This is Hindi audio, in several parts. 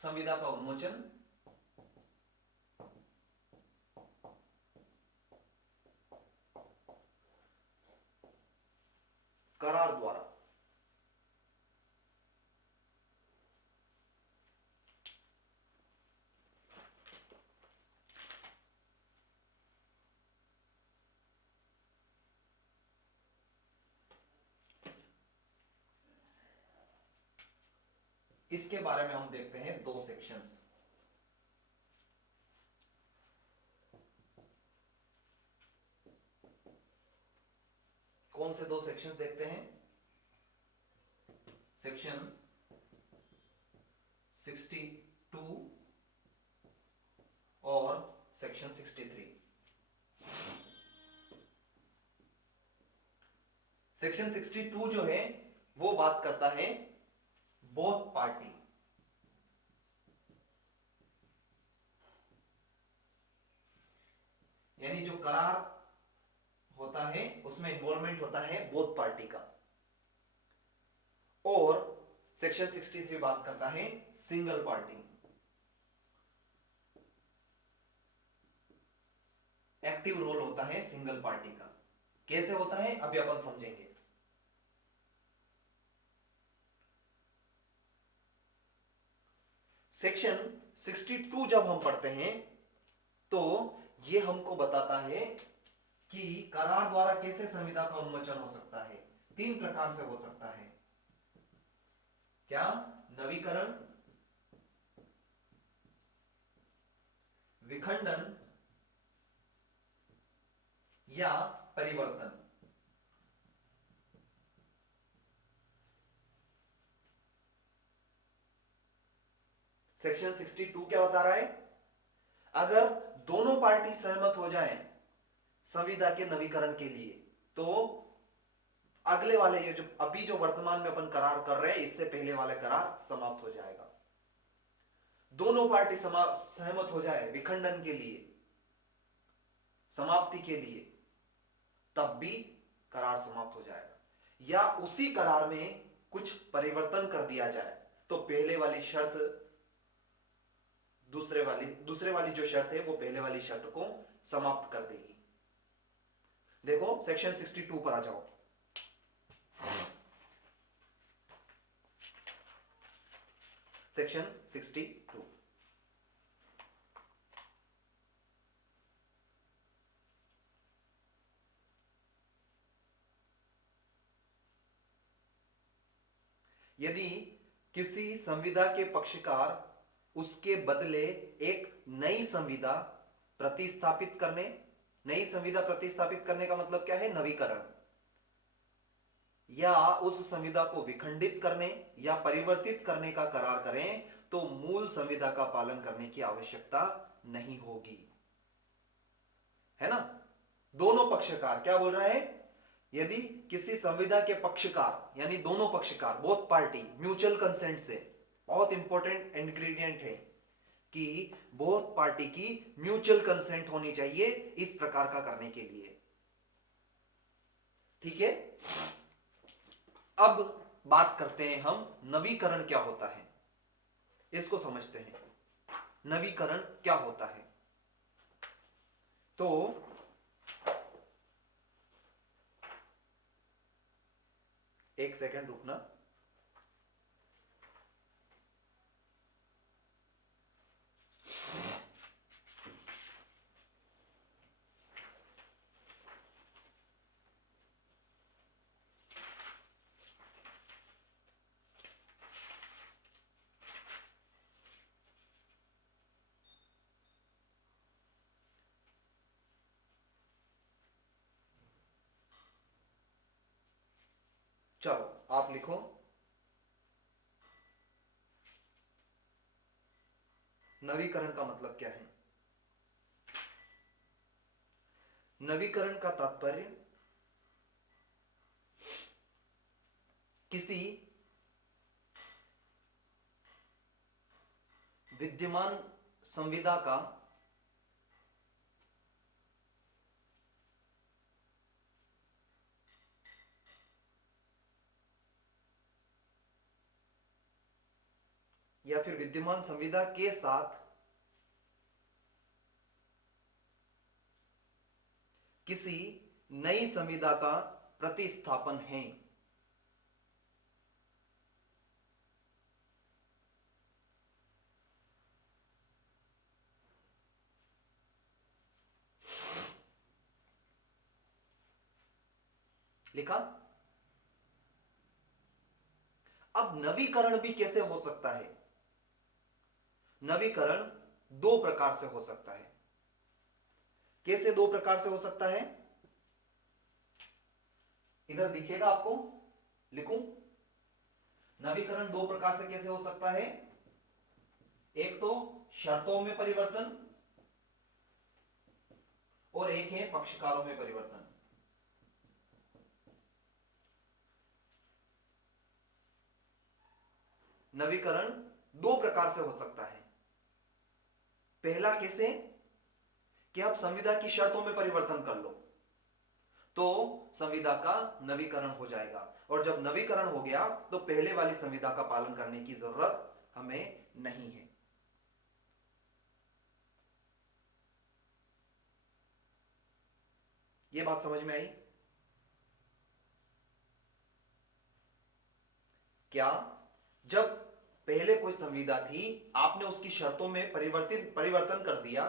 संविदा का उन्मोचन करार द्वारा। इसके बारे में हम देखते हैं दो सेक्शंस। कौन से दो सेक्शंस देखते हैं? सेक्शन 62 और सेक्शन 63। सेक्शन 62 जो है वो बात करता है बोथ पार्टी, यानी जो करार होता है उसमें इन्वॉल्वमेंट होता है बोथ पार्टी का। और सेक्शन 63 बात करता है सिंगल पार्टी, एक्टिव रोल होता है सिंगल पार्टी का। कैसे होता है अभी अपन समझेंगे। सेक्शन 62 जब हम पढ़ते हैं तो ये हमको बताता है कि करार द्वारा कैसे संविदा का उन्मोचन हो सकता है। तीन प्रकार से हो सकता है। क्या? नवीकरण, विखंडन या परिवर्तन। सेक्शन 62 क्या बता रहा है? अगर दोनों पार्टी सहमत हो जाएं संविदा के नवीकरण के लिए तो अगले वाले ये जो अभी जो वर्तमान में अपन करार कर रहे हैं इससे पहले वाले करार समाप्त हो जाएगा। दोनों पार्टी सहमत हो जाए विखंडन के लिए, समाप्ति के लिए, तब भी करार समाप्त हो जाएगा। या उसी करार में कुछ परिवर्तन कर दिया जाए तो पहले वाली शर्त दूसरे वाली जो शर्त है वो पहले वाली शर्त को समाप्त कर देगी। देखो सेक्शन 62 पर आ जाओ। सेक्शन 62 यदि किसी संविदा के पक्षकार उसके बदले एक नई संविदा प्रतिस्थापित करने, नई संविदा प्रतिस्थापित करने का मतलब क्या है? नवीकरण, या उस संविदा को विखंडित करने या परिवर्तित करने का करार करें तो मूल संविदा का पालन करने की आवश्यकता नहीं होगी। है ना? दोनों पक्षकार क्या बोल रहा है? यदि किसी संविदा के पक्षकार यानी दोनों पक्षकार, बोथ पार्टी म्यूचुअल कंसेंट से, बहुत इंपॉर्टेंट इंग्रेडिएंट है कि बोथ पार्टी की म्यूचुअल कंसेंट होनी चाहिए इस प्रकार का करने के लिए। ठीक है? अब बात करते हैं हम नवीकरण क्या होता है, इसको समझते हैं। नवीकरण क्या होता है? तो एक सेकंड रुकना। चलो आप लिखो नवीकरण का मतलब क्या है। नवीकरण का तात्पर्य किसी विद्यमान संविदा का या फिर विद्यमान संविदा के साथ किसी नई संविदा का प्रतिस्थापन है। लिखा। अब नवीकरण भी कैसे हो सकता है? नवीकरण दो प्रकार से हो सकता है। कैसे दो प्रकार से हो सकता है? इधर दिखेगा आपको, लिखूं। नवीकरण दो प्रकार से कैसे हो सकता है? एक तो शर्तों में परिवर्तन और एक है पक्षकारों में परिवर्तन। नवीकरण दो प्रकार से हो सकता है। पहला कैसे? कि आप संविदा की शर्तों में परिवर्तन कर लो तो संविदा का नवीकरण हो जाएगा, और जब नवीकरण हो गया तो पहले वाली संविदा का पालन करने की जरूरत हमें नहीं है। यह बात समझ में आई? क्या जब पहले कोई संविदा थी, आपने उसकी शर्तों में परिवर्तन कर दिया,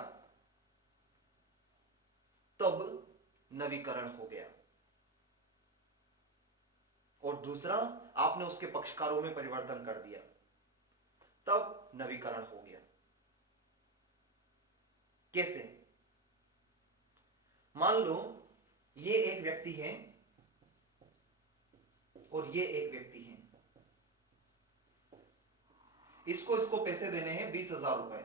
तब नवीकरण हो गया। और दूसरा, आपने उसके पक्षकारों में परिवर्तन कर दिया, तब नवीकरण हो गया। कैसे? मान लो ये एक व्यक्ति है और ये एक व्यक्ति है। इसको पैसे देने हैं 20,000 रुपए।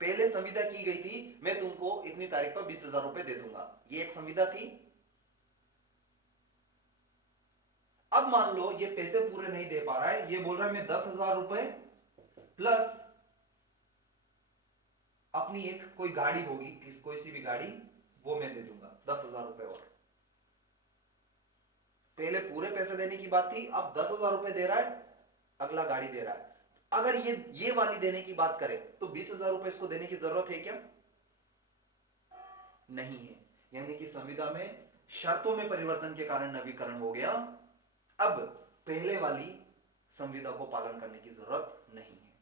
पहले संविदा की गई थी, मैं तुमको इतनी तारीख पर 20,000 रुपए दे दूंगा। ये एक संविदा थी। अब मान लो ये पैसे पूरे नहीं दे पा रहा है, ये बोल रहा है मैं 10,000 रुपए प्लस अपनी एक कोई गाड़ी होगी, कोई सी भी गाड़ी, वो मैं दे दूंगा 10,000 रुपए और। पहले पूरे पैसे देने की बात थी, अब 10,000 रुपए दे रहा है, अगला गाड़ी दे रहा है। अगर ये वाली देने की बात करें तो 20,000 रुपए इसको देने की जरूरत है क्या? नहीं है। यानी कि संविदा में शर्तों में परिवर्तन के कारण नवीकरण हो गया। अब पहले वाली संविदा को पालन करने की जरूरत नहीं है।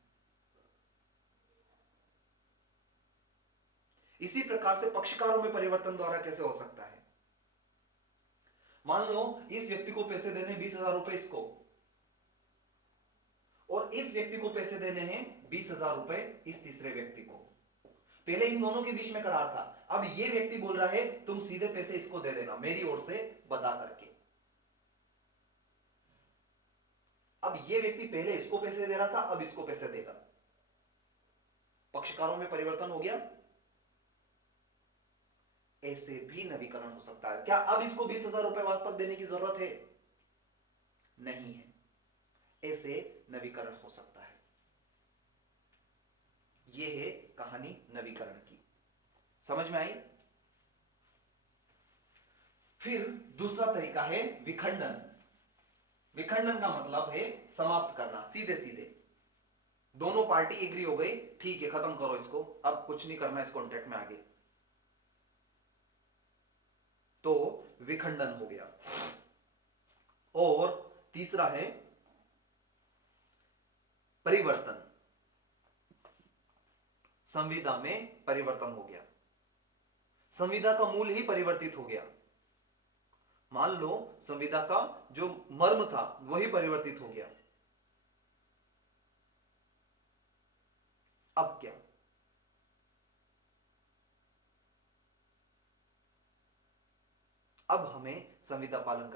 इसी प्रकार से पक्षकारों में परिवर्तन द्वारा कैसे हो सकता है? मान लो इस व्यक्ति को पैसे देने 20,000 रुपए इसको, और इस व्यक्ति को पैसे देने हैं 20,000 रुपए इस तीसरे व्यक्ति को। पहले इन दोनों के बीच में करार था, अब ये व्यक्ति बोल रहा है तुम सीधे पैसे इसको दे देना मेरी ओर से बता करके। अब ये व्यक्ति पहले इसको पैसे दे रहा था, अब इसको पैसे देगा। पक्षकारों में परिवर्तन हो गया। ऐसे भी नवीकरण हो सकता है। क्या अब इसको 20,000 रुपए वापस देने की जरूरत है? नहीं है। ऐसे नवीकरण हो सकता है। यह है कहानी नवीकरण की। समझ में आई? फिर दूसरा तरीका है विखंडन। विखंडन का मतलब है समाप्त करना, सीधे सीधे। दोनों पार्टी एग्री हो गई, ठीक है खत्म करो इसको, अब कुछ नहीं करना इस कॉन्ट्रैक्ट में आगे, तो विखंडन हो गया। और तीसरा है परिवर्तन। संविदा में परिवर्तन हो गया, संविदा का मूल ही परिवर्तित हो गया। मान लो संविदा का जो मर्म था वही परिवर्तित हो गया। अब क्या? अब हमें संविदा पालन